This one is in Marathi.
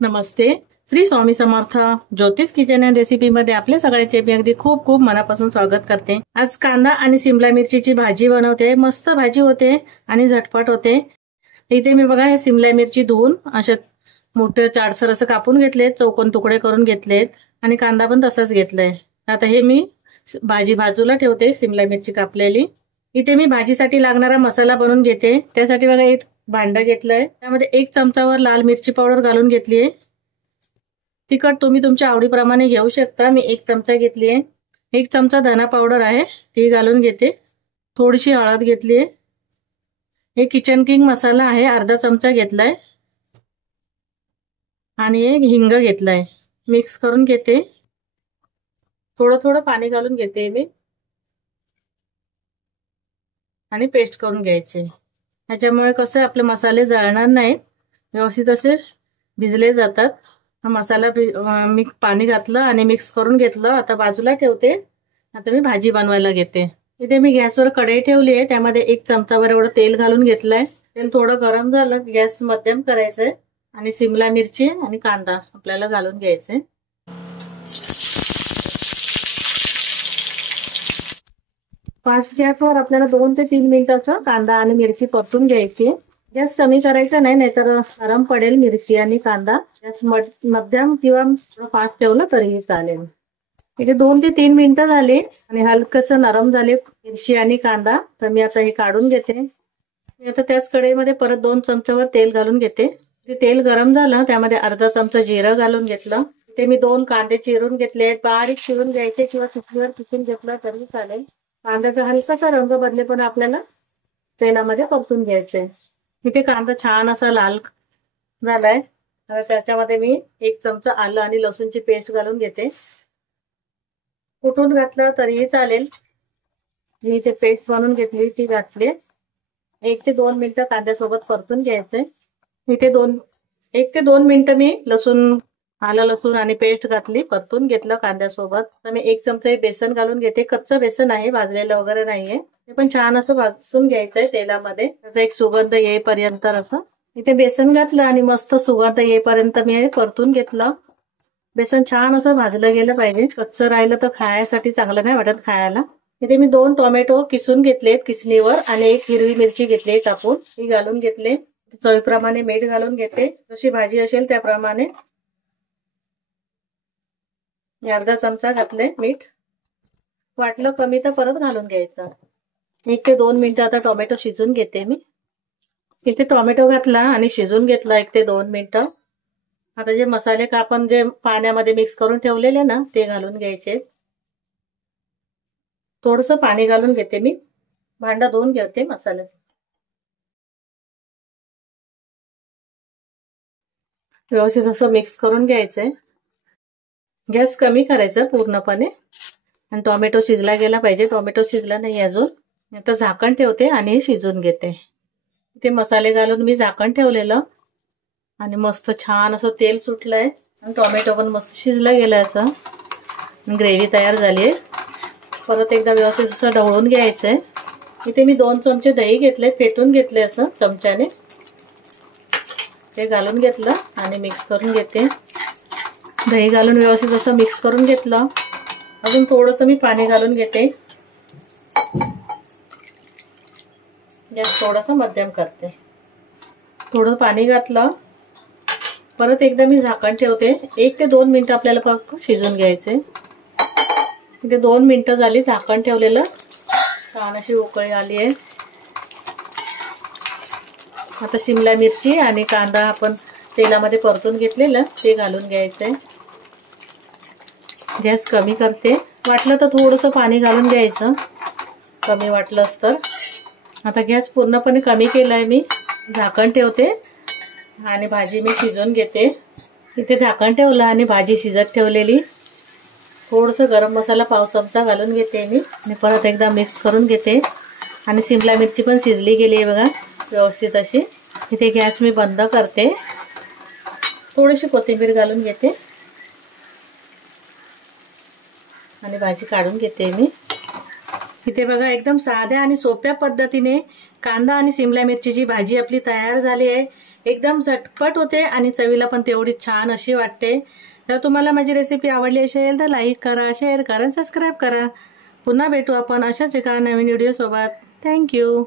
नमस्ते. श्री स्वामी समर्थ. ज्योतिष किचन अँड रेसिपी मध्ये आपले सगळ्याचे मी अगदी खूप खूप मनापासून स्वागत करते. आज कांदा आणि सिमला मिरचीची भाजी बनवते. मस्त भाजी होते आणि झटपट होते. इथे मी बघा हे सिमला मिरची धुवून अशा मोठे जाडसर असं कापून घेतलेत, चौकोन तुकडे करून घेतलेत आणि कांदा पण तसाच घेतलाय. आता हे मी भाजी बाजूला ठेवते. सिमला मिरची कापलेली. इथे मी भाजीसाठी लागणारा मसाला बनवून घेते. त्यासाठी बघा एक भांडं घेतलंय. त्यामध्ये 1 चमचावर लाल मिरची पावडर घालून घेतली आहे. तिखट तुम्ही तुमच्या आवडीप्रमाणे घेऊ शकता. मी 1 चमचा घेतली आहे. 1 चमचा धना पावडर आहे ती घालून घेते. थोडीशी हळद घेतली आहे. हे किचन किंग मसाला आहे अर्धा चमचा घेतलाय आणि एक हिंग घेतलाय. मिक्स करून घेते. थोडं थोडं पाणी घालून घेते मी आणि पेस्ट करून घ्यायचे. ह्याच्यामुळे कसं आपले मसाले जळणार नाहीत, व्यवस्थित असे भिजले जातात. हा मसाला मी पाणी घातलं आणि मिक्स करून घेतलं. आता बाजूला ठेवते. आता मी भाजी बनवायला घेते. इथे मी गॅसवर कढई ठेवली आहे. त्यामध्ये 1 चमचावर एवढं तेल घालून घेतलंय. तेल थोडं गरम झालं गॅस मध्यम करायचंय आणि सिमला मिरची आणि कांदा आपल्याला घालून घ्यायचे. फास्ट गॅसवर आपल्याला 2 ते 3 मिनिटाचं कांदा आणि मिरची परतून घ्यायची. गॅस कमी करायचा नाही, नाहीतर नरम पडेल मिरची आणि कांदा. गॅस मध्यम किंवा फास्ट ठेवलं तरीही चालेल. इथे 2 ते 3 मिनिटं झाली आणि हलकसं नरम झाले मिरची आणि कांदा. तर मी आता हे काढून घेते. मी आता त्याच कढईमध्ये परत 2 चमचावर तेल घालून घेते. तेल गरम झालं त्यामध्ये अर्धा चमचा जिरं घालून घेतलं. ते मी 2 कांदे चिरून घेतले. बारीक चिरून घ्यायचे किंवा सुकणीवर किसून घेतला तरी चालेल. कांद्याचा हलकासा रंग बदले पण आपल्याला तेलामध्ये परतून घ्यायचे. इथे कांदा छान असा लाल झालाय. आता त्याच्यामध्ये मी 1 चमचा आलं आणि लसूणची पेस्ट घालून घेते. कुटून घातलं तरीही चालेल. मी इथे पेस्ट बनवून घेतली ती घातली. 1 ते 2 मिनिटं कांद्यासोबत परतून घ्यायचंय. इथे 1 ते 2 मिनिटं मी आलं लसूण आणि पेस्ट घातली, परतून घेतलं कांद्यासोबत. तर मी 1 चमचा बेसन घालून घेते. कच्चं बेसन आहे, भाजलेलं वगैरे नाहीये. ते पण छान असं भाजून घ्यायचंय तेलामध्ये. त्याचा एक सुगंध येईपर्यंत असं. इथे बेसन घातलं आणि मस्त सुगंध येईपर्यंत मी परतून घेतलं. बेसन छान असं भाजलं गेलं पाहिजे. कच्चं राहिलं तर खाण्यासाठी चांगलं नाही वाटत खायला. इथे मी 2 टोमॅटो किसून घेतलेत किसणीवर आणि 1 हिरवी मिरची घेतली टाकून, ती घालून घेतले. चवीप्रमाणे मीठ घालून घेते. जशी भाजी असेल त्याप्रमाणे. अर्धा चमचा घातले मीठ. वाटलं कमी तर परत घालून घ्यायचं. 1 ते 2 मिनिटं आता टोमॅटो शिजून घेते मी. इथे टोमॅटो घातला आणि शिजून घेतला 1 ते 2 मिनिटं. आता जे मसाले आपण जे पाण्यामध्ये मिक्स करून ठेवलेले ना ते घालून घ्यायचे. थोडंसं पाणी घालून घेते मी. भांडा धुवून घेते मसाले. व्यवस्थित असं मिक्स करून घ्यायचंय. गॅस कमी करायचा पूर्णपणे आणि टोमॅटो शिजला गेला पाहिजे. टोमॅटो शिजला नाही अजून. आता झाकण ठेवते आणि शिजून घेते. इथे मसाले घालून मी झाकण ठेवलेलं आणि मस्त छान असं तेल सुटलंय आणि टोमॅटो पण मस्त शिजला गेलाय. असं ग्रेव्ही तयार झाली. परत एकदा व्यवस्थित असं ढवळून घ्यायचंय. इथे मी 2 चमचे दही घेतले, फेटून घेतले असं चमच्याने. ते घालून घेतलं आणि मिक्स करून घेते. दही घालून व्यवस्थित असं मिक्स करून घेतलं. अजून थोडंसं मी पाणी घालून घेते. गॅस थोडासा मध्यम करते. थोडं पाणी घातलं. परत एकदा मी झाकण ठेवते. 1 ते 2 मिनिटं आपल्याला फक्त शिजून घ्यायचे. इथे 2 मिनिटं झाली झाकण ठेवलेलं. छान अशी उकळी आली आहे. आता शिमला मिरची आणि कांदा आपण तेलामध्ये परतून घेतलेलं ते घालून घ्यायचंय. गॅस कमी करते. वाटलं तर थोडंसं पाणी घालून घ्यायचं, कमी वाटलंच तर. आता गॅस पूर्णपणे कमी केलाय मी. झाकण ठेवते आणि भाजी मी शिजवून घेते. इथे झाकण ठेवलं आणि भाजी शिजत ठेवलेली. थोडंसं गरम मसाला पाव चमचा घालून घेते मी आणि परत एकदा मिक्स करून घेते. आणि सिमला मिरची पण शिजली गेली आहे बघा व्यवस्थित अशी. इथे गॅस मी बंद करते. थोडीशी कोथिंबीर घालून घेते आणि भाजी काढून घेते मी. इथे बघा एकदम साध्या आणि सोप्या पद्धतीने कांदा आणि सिमला मिरचीची भाजी आपली तयार झाली आहे. एकदम झटपट होते आणि चवीला पण तेवढी छान अशी वाटते. जर तुम्हाला माझी रेसिपी आवडली असेल तर लाईक करा, शेअर करा, सबस्क्राईब करा. पुन्हा भेटू आपण अशाच एका नवीन व्हिडिओ सोबत. थँक्यू.